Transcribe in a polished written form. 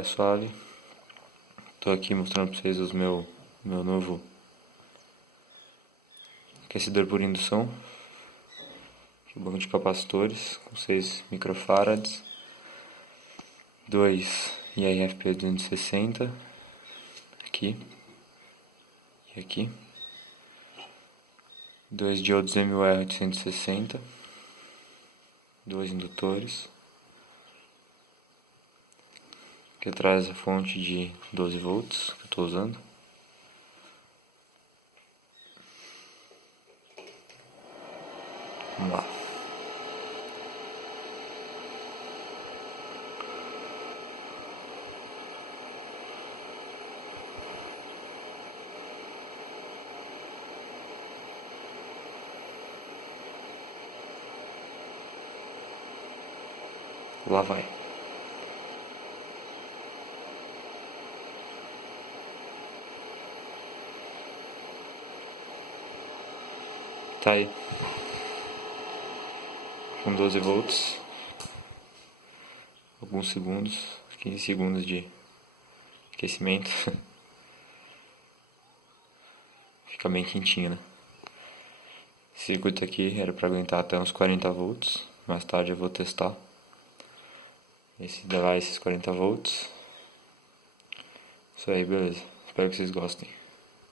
galera, suave. Tô aqui mostrando pra vocês meu novo aquecedor por indução. Um banco de capacitores com 6 microfarads, 2 IRFP 260 aqui e aqui, 2 diodos MUR 860, 2 indutores. Aqui atrás a fonte de 12 volts que eu estou usando. Vamos lá. Lá vai. Tá aí. Com 12 volts. Alguns segundos, 15 segundos de aquecimento. Fica bem quentinho, né? Esse circuito aqui era para aguentar até uns 40 volts. Mais tarde eu vou testar. Esse dá lá esses 40 volts. Isso aí, beleza. Espero que vocês gostem.